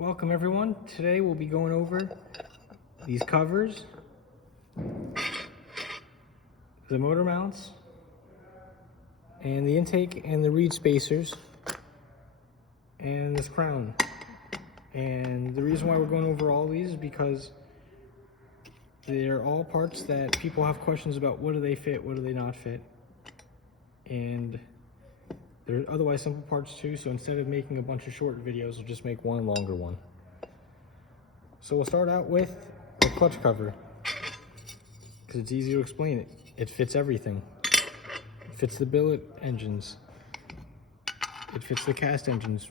Welcome everyone. Today we'll be going over these covers, the motor mounts, and the intake and the reed spacers, and this crown. And the reason why we're going over all these is because they're all parts that people have questions about. What do they fit? What do they not fit? And they're otherwise simple parts too, so instead of making a bunch of short videos, we'll just make one longer one. So we'll start out with the clutch cover, because it's easy to explain it. It fits everything. It fits the billet engines. It fits the cast engines.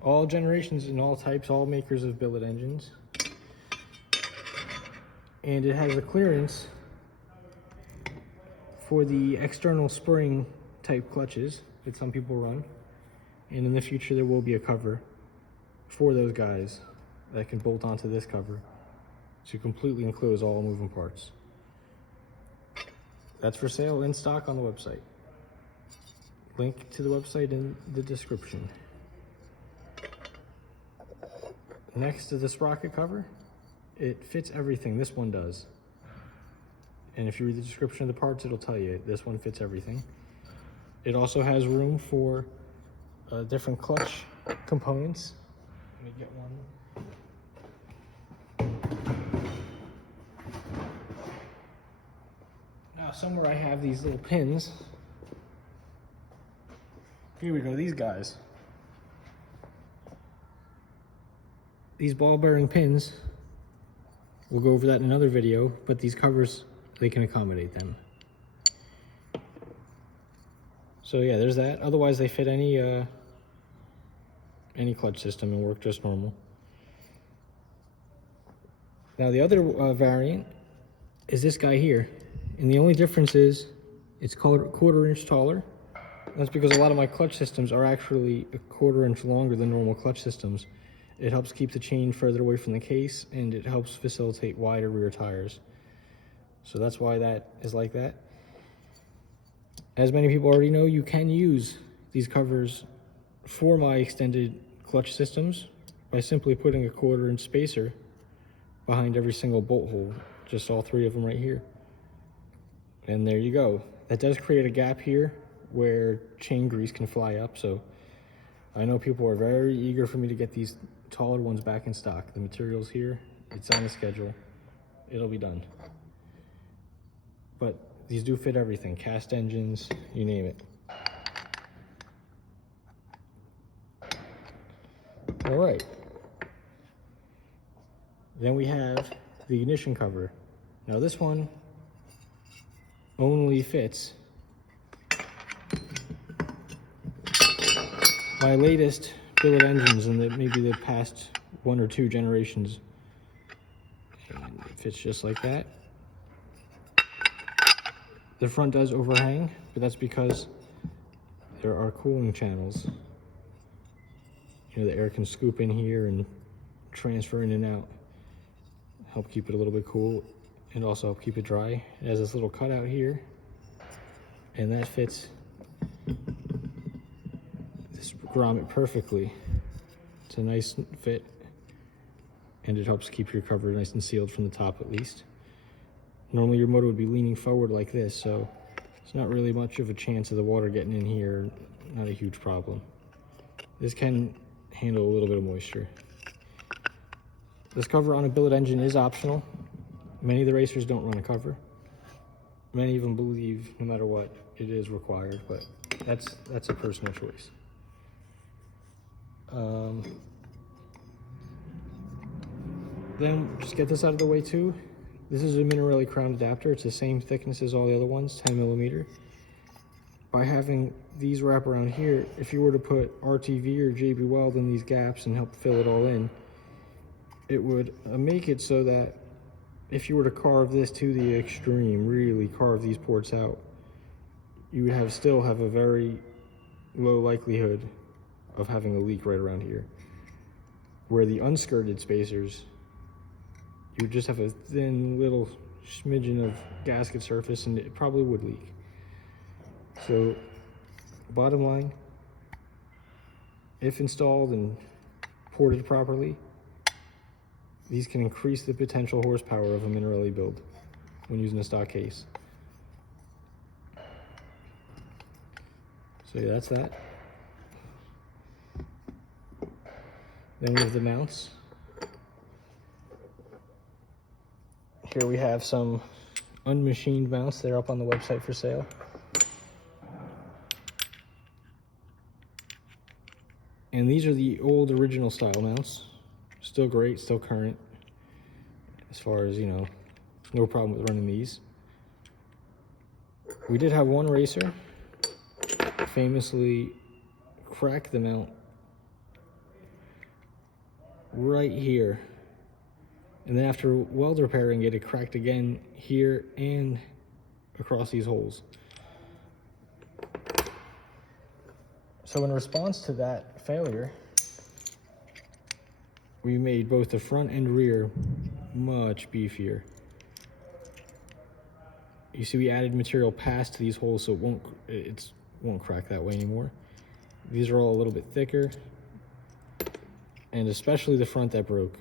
All generations and all types, all makers of billet engines. And it has a clearance for the external spring type clutches that some people run. And in the future there will be a cover for those guys that can bolt onto this cover to completely enclose all moving parts. That's for sale in stock on the website. Link to the website in the description. Next to the sprocket cover, it fits everything. This one does. And if you read the description of the parts, it'll tell you this one fits everything. It also has room for different clutch components. Let me get one. Now somewhere I have these little pins. Here we go, these guys. These ball bearing pins, we'll go over that in another video, but these covers, they can accommodate them. So yeah, there's that. Otherwise they fit any clutch system and work just normal. Now the other variant is this guy here. And the only difference is it's quarter inch taller. That's because a lot of my clutch systems are actually a quarter inch longer than normal clutch systems. It helps keep the chain further away from the case, and it helps facilitate wider rear tires. So that's why that is like that. As many people already know, you can use these covers for my extended clutch systems by simply putting a quarter inch spacer behind every single bolt hole, just all three of them right here. And there you go. That does create a gap here where chain grease can fly up, so I know people are very eager for me to get these taller ones back in stock. The material's here, it's on the schedule, it'll be done. But these do fit everything, cast engines, you name it. All right. Then we have the ignition cover. Now this one only fits my latest billet engines in maybe the past 1 or 2 generations. And it fits just like that. The front does overhang, but that's because there are cooling channels. You know, the air can scoop in here and transfer in and out. Help keep it a little bit cool and also help keep it dry. It has this little cutout here, and that fits this grommet perfectly. It's a nice fit, and it helps keep your cover nice and sealed from the top at least. Normally your motor would be leaning forward like this, so it's not really much of a chance of the water getting in here, not a huge problem. This can handle a little bit of moisture. This cover on a billet engine is optional. Many of the racers don't run a cover. Many of them believe no matter what, it is required, but that's a personal choice. Then just get this out of the way too. This is a Minarelli crown adapter. It's the same thickness as all the other ones, 10 millimeter. By having these wrap around here, if you were to put RTV or JB Weld in these gaps and help fill it all in, it would make it so that if you were to carve this to the extreme, really carve these ports out, you would still have a very low likelihood of having a leak right around here. Where the unskirted spacers, you would just have a thin little smidgen of gasket surface and it probably would leak. So bottom line, if installed and ported properly, these can increase the potential horsepower of a Minarelli build when using a stock case. So yeah, that's that. Then we have the mounts. Here we have some unmachined mounts. They're up on the website for sale. And these are the old original style mounts. Still great, still current. As far as, you know, no problem with running these. We did have one racer famously crack the mount right here. And then after weld repairing it, it cracked again here and across these holes. So in response to that failure, we made both the front and rear much beefier. You see we added material past these holes so it won't crack that way anymore. These are all a little bit thicker, and especially the front that broke.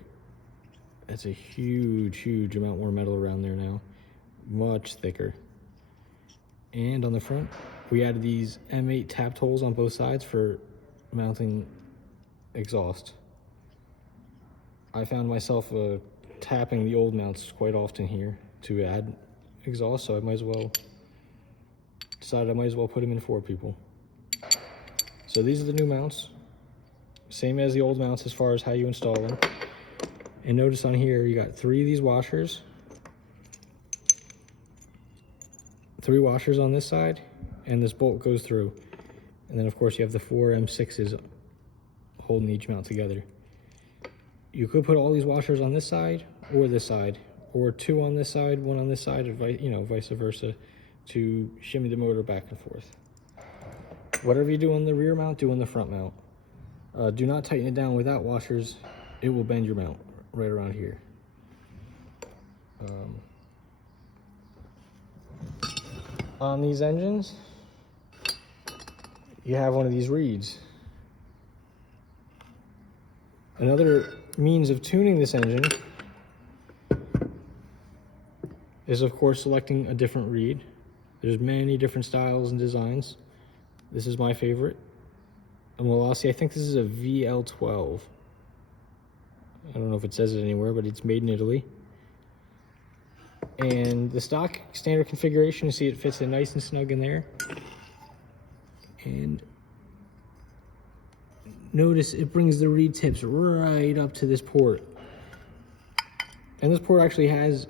That's a huge amount more metal around there now. Much thicker. And on the front, we added these M8 tapped holes on both sides for mounting exhaust. I found myself tapping the old mounts quite often here to add exhaust, so decided I might as well put them in for people. So these are the new mounts. Same as the old mounts as far as how you install them. And notice on here, you got 3 of these washers. 3 washers on this side, and this bolt goes through. And then of course you have the 4 M6s holding each mount together. You could put all these washers on this side, or 2 on this side, 1 on this side, or vice versa, to shimmy the motor back and forth. Whatever you do on the rear mount, do on the front mount. Do not tighten it down without washers. It will bend your mount right around here. On these engines, you have one of these reeds. Another means of tuning this engine is, of course, selecting a different reed. There's many different styles and designs. This is my favorite. And Velocity, I think this is a VL12. I don't know if it says it anywhere, but it's made in Italy. And the stock standard configuration, you see it fits in nice and snug in there. And notice it brings the reed tips right up to this port. And this port actually has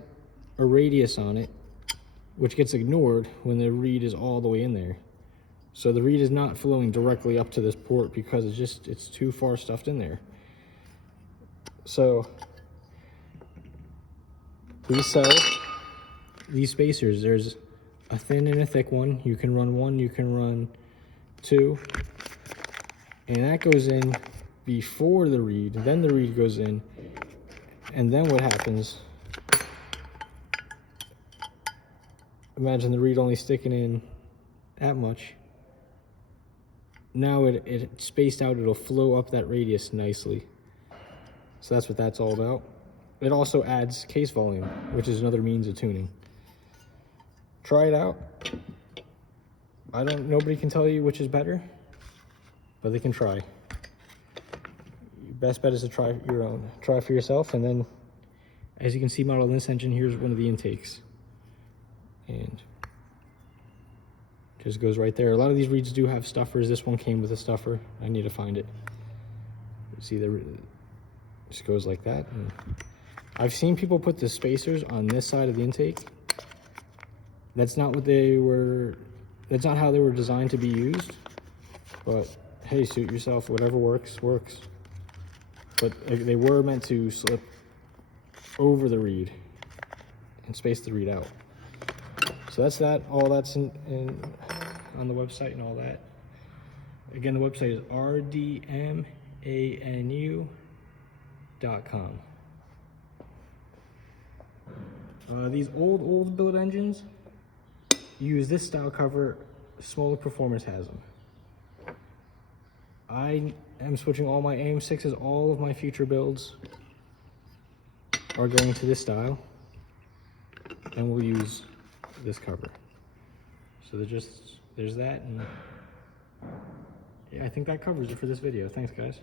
a radius on it, which gets ignored when the reed is all the way in there. So the reed is not flowing directly up to this port because it's too far stuffed in there. So we sell these spacers. There's a thin and a thick one. You can run 1, you can run 2. And that goes in before the reed, then the reed goes in. And then what happens, imagine the reed only sticking in that much. Now it's spaced out, it'll flow up that radius nicely. So that's what that's all about. It also adds case volume, which is another means of tuning. Try it out. Nobody can tell you which is better, but they can try. Your best bet is to try your own. Try for yourself, and then, as you can see modeled in this engine, here's one of the intakes. And just goes right there. A lot of these reeds do have stuffers. This one came with a stuffer. I need to find it. See, just goes like that. And I've seen people put the spacers on this side of the intake. That's not how they were designed to be used. But hey, suit yourself. Whatever works, works. But they were meant to slip over the reed and space the reed out. So that's that. All that's on the website and all that. Again, the website is rdmanu.com. These old billet engines use this style cover. Smolik Performance has them. I I'm switching all my AM6s. All of my future builds are going to this style, and we'll use this cover. So there's that, and yeah, I think that covers it for this video. Thanks, guys.